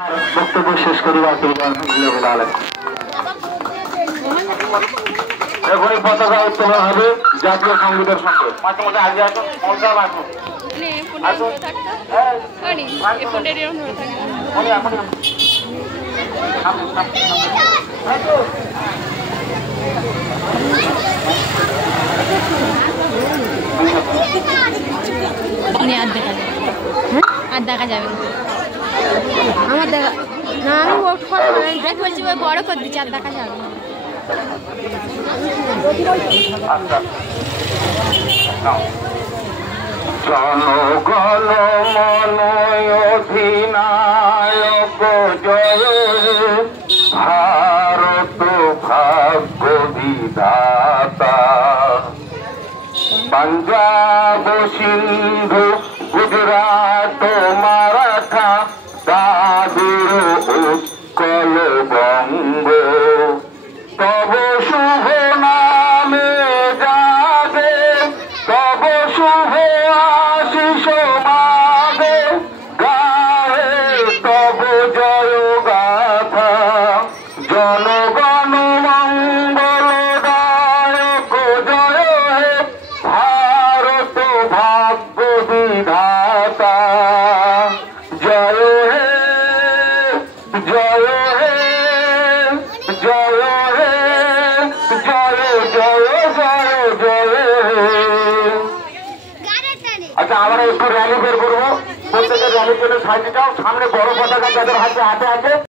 বক্তব্য শেষ করি এখনই পতাকা উত্তোলন হবে জাতীয় সঙ্গীতের সঙ্গে মাঝে মাঝে আগে আসুন আর দেখা যাবে আমার দেখা না আমি ওট করবো না বলছি বড় করে দিচ্ছি আর দেখা যাবে জনগণ মন অধিনায়ক জয় ভারত ভাগ্য বিধাতা পাঞ্জাব সিন্ধু গুজরাট মারাঠা দাদুর উৎকল বঙ্গ তব শুভ নামে জাগে তব শুভ আশিস মাগে গায়ে তব জয় গাথা জনগণ মঙ্গল দায়ক জয় হে ভারত ভাগ্য বিধাতা জয় হে জয় হে জয় হে জয় জয় জয় জয় আচ্ছা আমরা একটু র্যালি বের করবো প্রত্যেকের র্যালির জন্য সাইডে যাও সামনে বড় পতাকা যাদের হাতে আছে